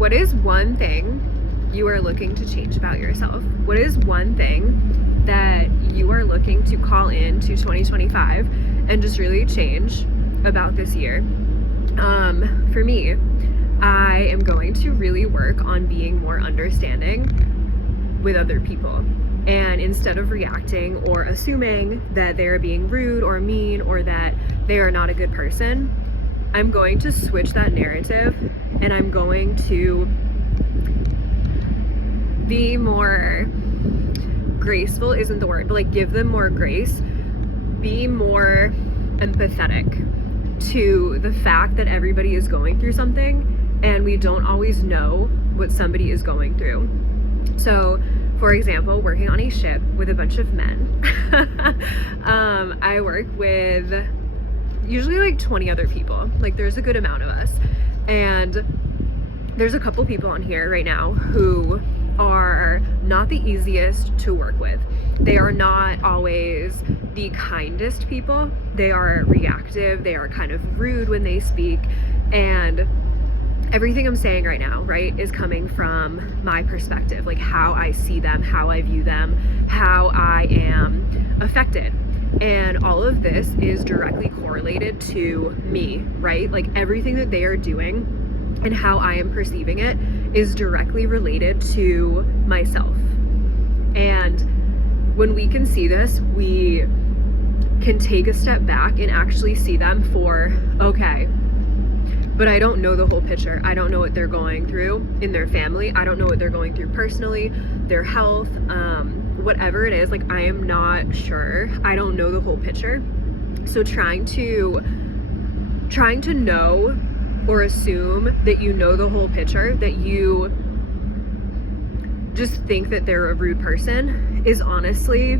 What is one thing you are looking to change about yourself? What is one thing that you are looking to call in to 2025 and just really change about this year? For me, I am going to really work on being more understanding with other people. And instead of reacting or assuming that they're being rude or mean or that they are not a good person, I'm going to switch that narrative and I'm going to be more graceful, isn't the word, but like give them more grace, be more empathetic to the fact that everybody is going through something and we don't always know what somebody is going through. So, for example, working on a ship with a bunch of men, I work with usually like 20 other people. Like there's a good amount of us. And there's a couple people on here right now who are not the easiest to work with. They are not always the kindest people. They are reactive. They are kind of rude when they speak. And everything I'm saying right now, right, is coming from my perspective, like how I see them, how I view them, how I am affected. And all of this is directly correlated to me, right? Like everything that they are doing and how I am perceiving it is directly related to myself. And when we can see this, we can take a step back and actually see them for, okay, but I don't know the whole picture. I don't know what they're going through in their family. I don't know what they're going through personally, their health, whatever it is. Like I am not sure. I don't know the whole picture. So trying to know or assume that you know the whole picture, that you just think that they're a rude person is honestly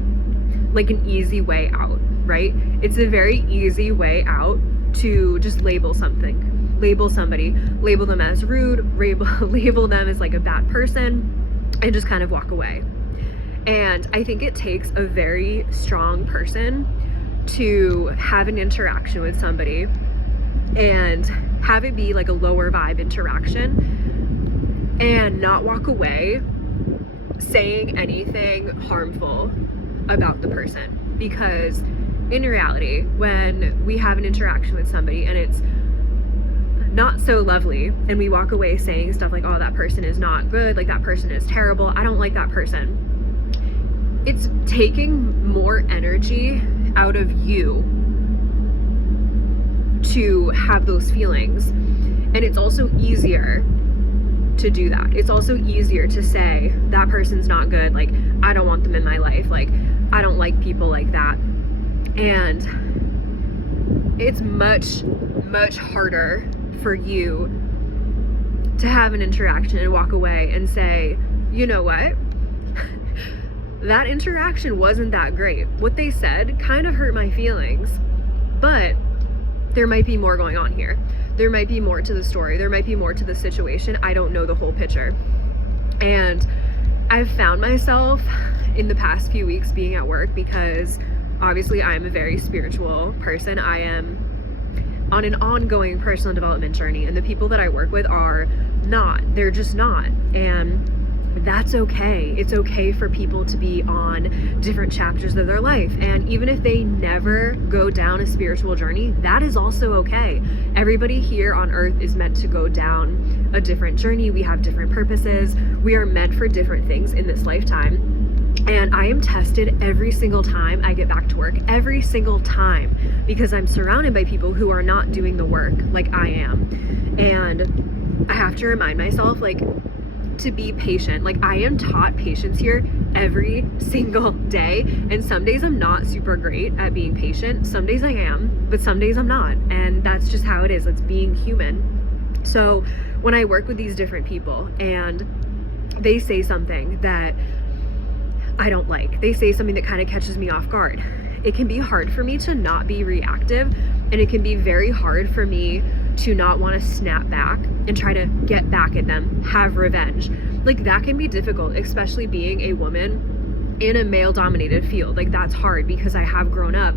like an easy way out, right? It's a very easy way out to just label something, label somebody, label them as rude, label them as like a bad person, and just kind of walk away. And I think it takes a very strong person to have an interaction with somebody and have it be like a lower vibe interaction and not walk away saying anything harmful about the person. Because in reality, when we have an interaction with somebody and it's not so lovely and we walk away saying stuff like, oh, that person is not good, like that person is terrible, I don't like that person, it's taking more energy out of you to have those feelings. And it's also easier to do that. It's also easier to say that person's not good, like I don't want them in my life, like I don't like people like that. And it's much harder for you to have an interaction and walk away and say, you know what, that interaction wasn't that great. What they said kind of hurt my feelings, but there might be more going on here. There might be more to the story. There might be more to the situation. I don't know the whole picture. And I've found myself in the past few weeks being at work, because obviously I'm a very spiritual person. I am on an ongoing personal development journey, and the people that I work with are not. They're just not. And that's okay. It's okay for people to be on different chapters of their life. And even if they never go down a spiritual journey, that is also okay. Everybody here on earth is meant to go down a different journey. We have different purposes. We are meant for different things in this lifetime. And I am tested every single time I get back to work, every single time, because I'm surrounded by people who are not doing the work like I am. And I have to remind myself, like, to be patient. Like I am taught patience here every single day, and some days I'm not super great at being patient. Some days I am, but some days I'm not, and that's just how it is. It's being human. So when I work with these different people and they say something that I don't like, they say something that kind of catches me off guard, it can be hard for me to not be reactive, and it can be very hard for me to not want to snap back and try to get back at them, have revenge. Like that can be difficult, especially being a woman in a male-dominated field. Like that's hard, because I have grown up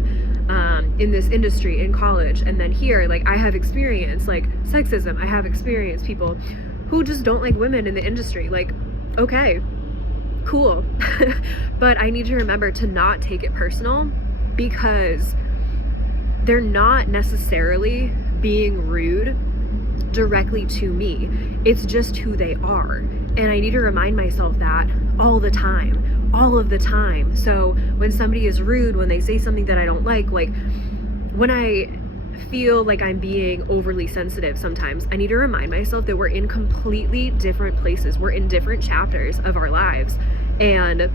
in this industry in college, and then here, like I have experienced like sexism. I have experienced people who just don't like women in the industry. Like, okay, cool. But I need to remember to not take it personal, because they're not necessarily being rude directly to me. It's just who they are. And I need to remind myself that all the time, all of the time. So when somebody is rude, when they say something that I don't like when I feel like I'm being overly sensitive sometimes, I need to remind myself that we're in completely different places. We're in different chapters of our lives. And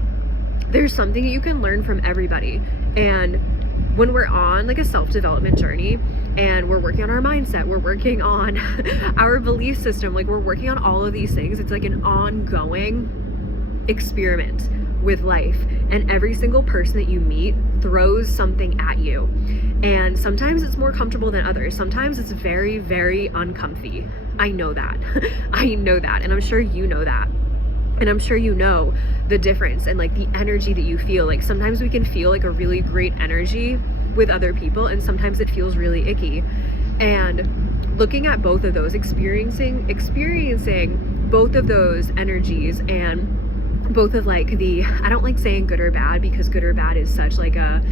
there's something that you can learn from everybody. And when we're on like a self-development journey and we're working on our mindset, we're working on our belief system, like we're working on all of these things, it's like an ongoing experiment with life. And every single person that you meet throws something at you. And sometimes it's more comfortable than others. Sometimes it's very, very uncomfy. I know that. I know that. And I'm sure you know that. And I'm sure you know the difference and like the energy that you feel. Like sometimes we can feel like a really great energy with other people, and sometimes it feels really icky. And looking at both of those, experiencing both of those energies, and both of like I don't like saying good or bad, because good or bad is such like a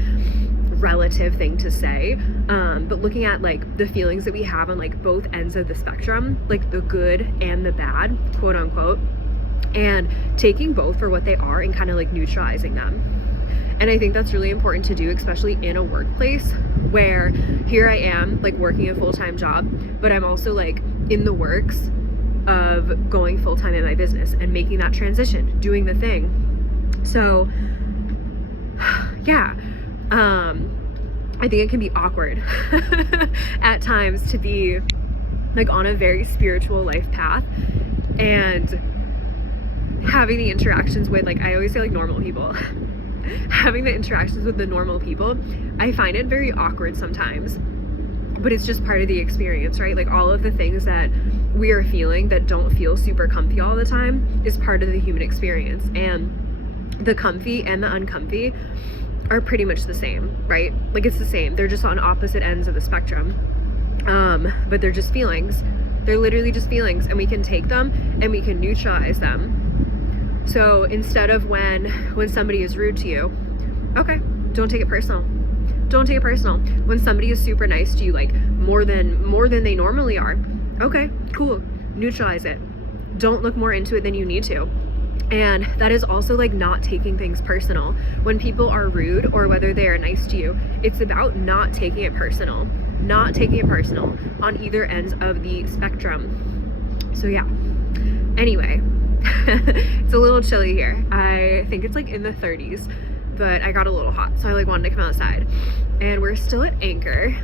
relative thing to say, but looking at like the feelings that we have on like both ends of the spectrum, like the good and the bad, quote unquote, and taking both for what they are and kind of like neutralizing them. And I think that's really important to do, especially in a workplace where here I am like working a full-time job, but I'm also like in the works of going full-time in my business and making that transition, doing the thing. So yeah, I think it can be awkward at times to be like on a very spiritual life path and having the interactions with, like, I always say like normal people, having the interactions with the normal people. I find it very awkward sometimes, but it's just part of the experience, right? Like all of the things that we are feeling that don't feel super comfy all the time is part of the human experience. And the comfy and the uncomfy are pretty much the same, right? Like it's the same. They're just on opposite ends of the spectrum. But they're just feelings. They're literally just feelings, and we can take them and we can neutralize them. So instead of when somebody is rude to you, okay, don't take it personal. Don't take it personal. When somebody is super nice to you, like more than they normally are, okay, cool, neutralize it. Don't look more into it than you need to. And that is also like not taking things personal. When people are rude or whether they are nice to you, it's about not taking it personal. Not taking it personal on either ends of the spectrum. So yeah, anyway, it's a little chilly here. I think it's like in the 30s, but I got a little hot, so I like wanted to come outside. And we're still at Anchor.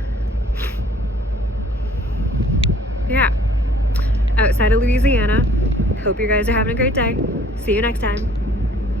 Yeah, outside of Louisiana. Hope you guys are having a great day. See you next time.